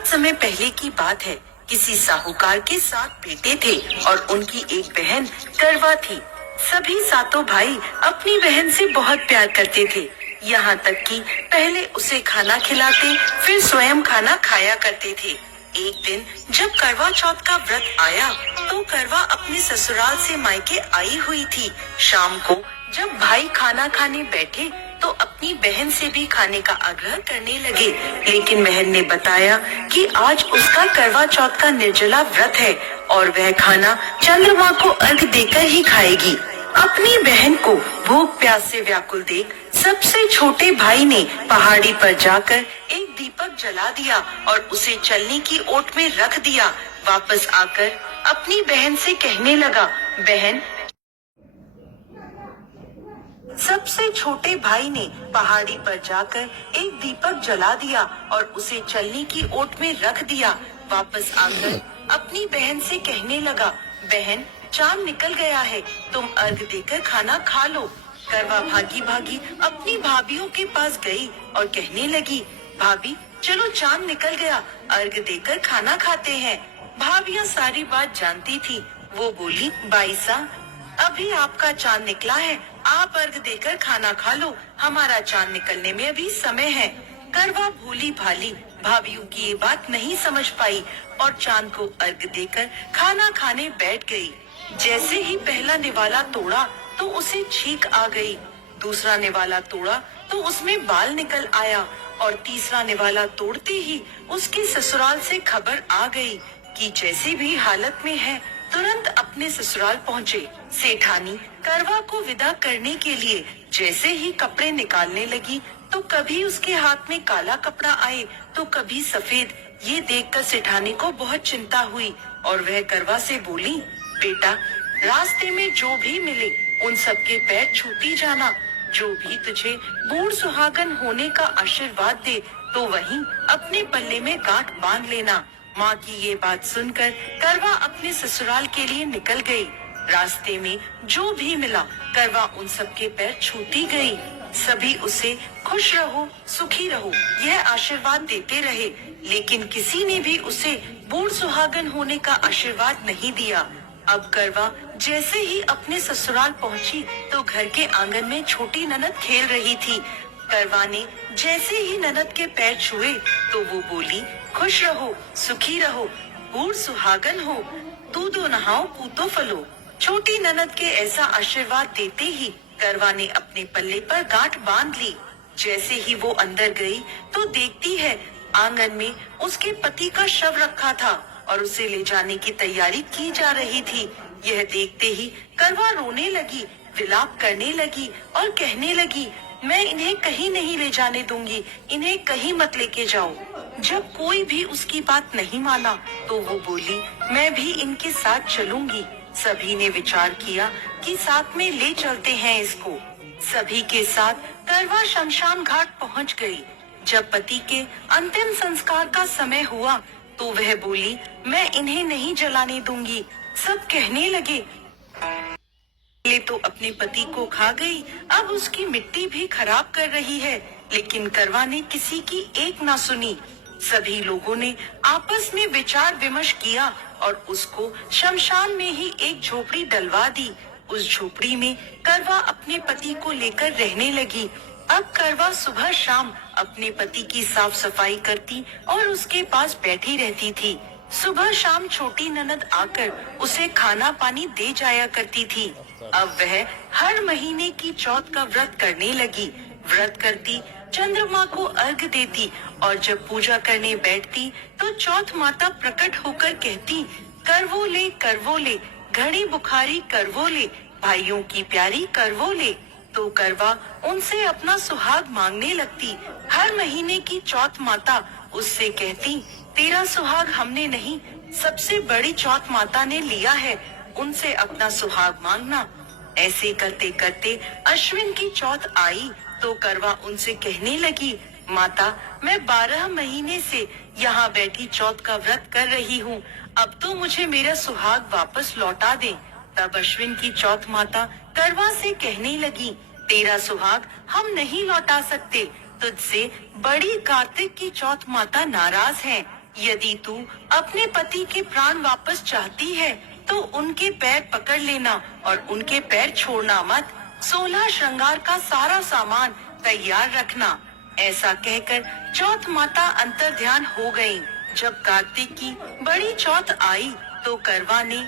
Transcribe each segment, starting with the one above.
बहुत समय पहले की बात है। किसी साहूकार के 7 बेटे थे और उनकी एक बहन करवा थी। सभी सातों भाई अपनी बहन से बहुत प्यार करते थे, यहाँ तक कि पहले उसे खाना खिलाते, फिर स्वयं खाना खाया करते थे। एक दिन जब करवा चौथ का व्रत आया, तो करवा अपने ससुराल से मायके आई हुई थी। शाम को जब भाई खाना खाने बैठे, तो अपनी बहन से भी खाने का आग्रह करने लगे, लेकिन बहन ने बताया कि आज उसका करवा चौथ का निर्जला व्रत है और वह खाना चंद्रमा को अर्घ देकर ही खाएगी। अपनी बहन को भूख प्यास से व्याकुल देख सबसे छोटे भाई ने पहाड़ी पर जाकर एक दीपक जला दिया और उसे चलने की ओट में रख दिया। वापस आकर अपनी बहन से कहने लगा, बहन। सबसे छोटे भाई ने पहाड़ी पर जाकर एक दीपक जला दिया और उसे चलने की ओट में रख दिया। वापस आकर अपनी बहन से कहने लगा, बहन, चांद निकल गया है, तुम अर्घ देकर खाना खा लो। करवा भागी भागी अपनी भाभीियों के पास गई और कहने लगी, भाभी चलो, चांद निकल गया, अर्घ देकर खाना खाते हैं। भाभियां सारी बात जानती थी। वो बोली, बाईसा, अभी आपका चांद निकला है, आप अर्घ देकर खाना खा लो, हमारा चांद निकलने में अभी समय है। करवा भोली भाली भाभीियों की ये बात नहीं समझ पाई और चांद को अर्घ देकर खाना खाने बैठ गई। जैसे ही पहला निवाला तोड़ा तो उसे छींक आ गई, दूसरा निवाला तोड़ा तो उसमें बाल निकल आया और तीसरा निवाला तोड़ते ही उसके ससुराल से खबर आ गई कि जैसी भी हालत में है, तुरंत अपने ससुराल पहुँचे। सेठानी करवा को विदा करने के लिए जैसे ही कपड़े निकालने लगी, तो कभी उसके हाथ में काला कपड़ा आए तो कभी सफेद। ये देखकर सेठानी को बहुत चिंता हुई और वह करवा से बोली, बेटा, रास्ते में जो भी मिले उन सबके पैर छूती जाना। जो भी तुझे बूढ़ सुहागन होने का आशीर्वाद दे, तो वहीं अपने पल्ले में गांठ बांध लेना। माँ की ये बात सुनकर करवा अपने ससुराल के लिए निकल गई। रास्ते में जो भी मिला, करवा उन सबके पैर छूती गई। सभी उसे खुश रहो, सुखी रहो, यह आशीर्वाद देते रहे, लेकिन किसी ने भी उसे बूढ़ सुहागन होने का आशीर्वाद नहीं दिया। अब करवा जैसे ही अपने ससुराल पहुंची, तो घर के आंगन में छोटी ननद खेल रही थी। करवा ने जैसे ही ननद के पैर छुए, तो वो बोली, खुश रहो, सुखी रहो, बूढ़ सुहागन हो, दूधो नहाओ, पूतो फलो। छोटी ननद के ऐसा आशीर्वाद देते ही करवा ने अपने पल्ले पर गांठ बांध ली। जैसे ही वो अंदर गई, तो देखती है आंगन में उसके पति का शव रखा था और उसे ले जाने की तैयारी की जा रही थी। यह देखते ही करवा रोने लगी, विलाप करने लगी और कहने लगी, मैं इन्हें कहीं नहीं ले जाने दूंगी, इन्हें कहीं मत लेके जाओ। जब कोई भी उसकी बात नहीं माना, तो वो बोली, मैं भी इनके साथ चलूंगी। सभी ने विचार किया कि साथ में ले चलते हैं इसको। सभी के साथ करवा शमशान घाट पहुंच गई। जब पति के अंतिम संस्कार का समय हुआ, तो वह बोली, मैं इन्हें नहीं जलाने दूंगी। सब कहने लगे, पहले तो अपने पति को खा गई, अब उसकी मिट्टी भी खराब कर रही है। लेकिन करवा ने किसी की एक ना सुनी। सभी लोगों ने आपस में विचार विमर्श किया और उसको शमशान में ही एक झोपड़ी डलवा दी। उस झोपड़ी में करवा अपने पति को लेकर रहने लगी। अब करवा सुबह शाम अपने पति की साफ सफाई करती और उसके पास बैठी रहती थी। सुबह शाम छोटी ननद आकर उसे खाना पानी दे जाया करती थी। अब वह हर महीने की चौथ का व्रत करने लगी। व्रत करती, चंद्रमा को अर्घ देती और जब पूजा करने बैठती, तो चौथ माता प्रकट होकर कहती, करवो ले, घड़ी बुखारी करवो ले, भाइयों की प्यारी करवो ले। तो करवा उनसे अपना सुहाग मांगने लगती। हर महीने की चौथ माता उससे कहती, तेरा सुहाग हमने नहीं, सबसे बड़ी चौथ माता ने लिया है, उनसे अपना सुहाग मांगना। ऐसे करते करते अश्विन की चौथ आई, तो करवा उनसे कहने लगी, माता, मैं 12 महीने से यहाँ बैठी चौथ का व्रत कर रही हूँ, अब तो मुझे मेरा सुहाग वापस लौटा दे। तब अश्विन की चौथ माता करवा से कहने लगी, तेरा सुहाग हम नहीं लौटा सकते, तुझसे बड़ी कार्तिक की चौथ माता नाराज है। यदि तू अपने पति के प्राण वापस चाहती है तो उनके पैर पकड़ लेना और उनके पैर छोड़ना मत। 16 श्रृंगार का सारा सामान तैयार रखना। ऐसा कहकर चौथ माता अंतर ध्यान हो गयी। जब कार्तिक की बड़ी चौथ आई तो करवा ने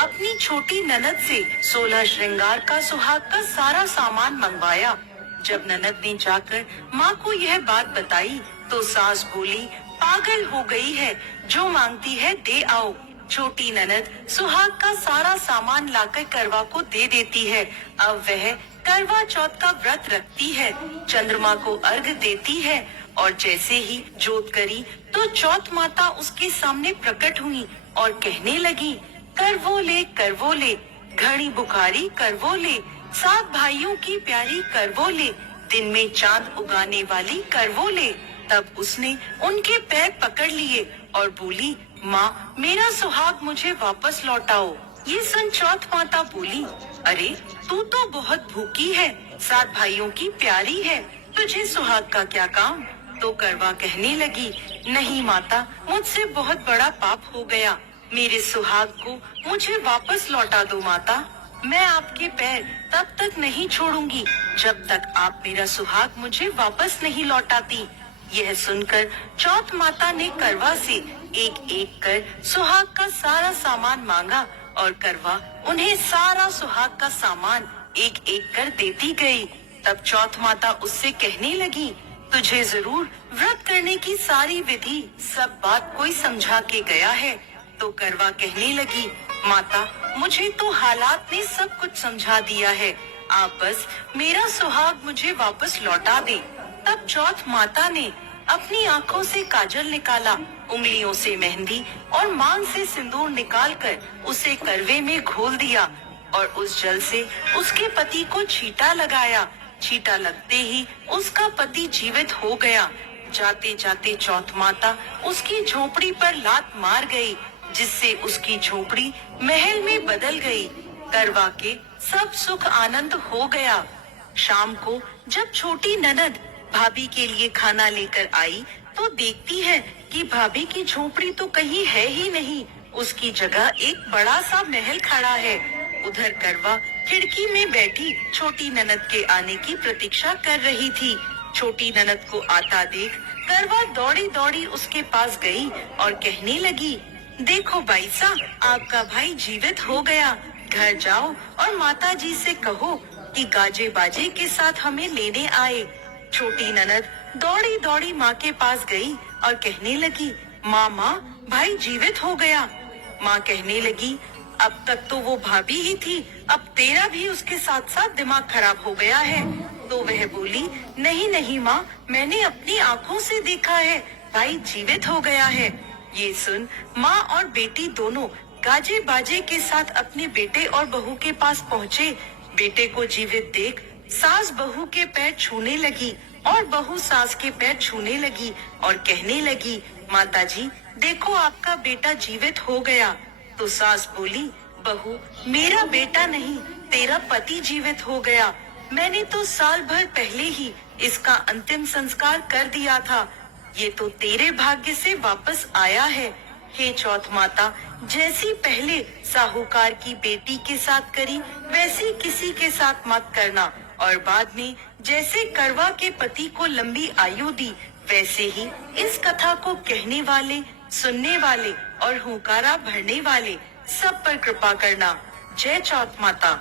अपनी छोटी ननद से 16 श्रृंगार का सुहाग का सारा सामान मंगवाया। जब ननद ने जाकर माँ को यह बात बताई तो सास बोली, पागल हो गई है, जो मांगती है दे आओ। छोटी ननद सुहाग का सारा सामान लाकर करवा को दे देती है। अब वह करवा चौथ का व्रत रखती है, चंद्रमा को अर्घ देती है और जैसे ही जोत करी तो चौथ माता उसके सामने प्रकट हुई और कहने लगी, करवो ले, घड़ी बुखारी करवो ले, 7 भाइयों की प्यारी करवो ले, दिन में चांद उगाने वाली करवो ले। तब उसने उनके पैर पकड़ लिए और बोली, माँ मेरा सुहाग मुझे वापस लौटाओ। ये सुन चौथ माता बोली, अरे तू तो बहुत भूखी है, 7 भाइयों की प्यारी है, तुझे सुहाग का क्या काम। तो करवा कहने लगी, नहीं माता, मुझसे बहुत बड़ा पाप हो गया, मेरे सुहाग को मुझे वापस लौटा दो माता। मैं आपके पैर तब तक नहीं छोड़ूंगी जब तक आप मेरा सुहाग मुझे वापस नहीं लौटाती। यह सुनकर चौथ माता ने करवा से एक एक कर सुहाग का सारा सामान मांगा और करवा उन्हें सारा सुहाग का सामान एक एक कर देती गई। तब चौथ माता उससे कहने लगी, तुझे जरूर व्रत करने की सारी विधि सब बात कोई समझा के गया है। तो करवा कहने लगी, माता मुझे तो हालात ने सब कुछ समझा दिया है, आप बस मेरा सुहाग मुझे वापस लौटा दे। तब चौथ माता ने अपनी आंखों से काजल निकाला, उंगलियों से मेहंदी और मांग से सिंदूर निकालकर उसे करवे में घोल दिया और उस जल से उसके पति को छींटा लगाया। छींटा लगते ही उसका पति जीवित हो गया। जाते जाते चौथ माता उसकी झोपड़ी पर लात मार गई, जिससे उसकी झोपड़ी महल में बदल गई। करवा के सब सुख आनंद हो गया। शाम को जब छोटी ननद भाभी के लिए खाना लेकर आई तो देखती है कि भाभी की झोपड़ी तो कहीं है ही नहीं, उसकी जगह एक बड़ा सा महल खड़ा है। उधर करवा खिड़की में बैठी छोटी ननद के आने की प्रतीक्षा कर रही थी। छोटी ननद को आता देख करवा दौड़ी दौड़ी उसके पास गई और कहने लगी, देखो बाई साहब, आपका भाई जीवित हो गया। घर जाओ और माता जी से कहो कि गाजे बाजे के साथ हमें लेने आए। छोटी ननद दौड़ी दौड़ी माँ के पास गई और कहने लगी, माँ भाई जीवित हो गया। माँ कहने लगी, अब तक तो वो भाभी ही थी, अब तेरा भी उसके साथ साथ दिमाग खराब हो गया है। तो वह बोली, नहीं माँ, मैंने अपनी आँखों से देखा है, भाई जीवित हो गया है। ये सुन माँ और बेटी दोनों गाजे बाजे के साथ अपने बेटे और बहू के पास पहुँचे। बेटे को जीवित देख सास बहू के पैर छूने लगी और बहू सास के पैर छूने लगी और कहने लगी, माताजी देखो आपका बेटा जीवित हो गया। तो सास बोली, बहू मेरा बेटा नहीं, तेरा पति जीवित हो गया। मैंने तो साल भर पहले ही इसका अंतिम संस्कार कर दिया था। ये तो तेरे भाग्य से वापस आया है। हे चौथ माता, जैसी पहले साहूकार की बेटी के साथ करी वैसी किसी के साथ मत करना, और बाद में जैसे करवा के पति को लंबी आयु दी वैसे ही इस कथा को कहने वाले, सुनने वाले और हुंकारा भरने वाले सब पर कृपा करना। जय चौथ माता।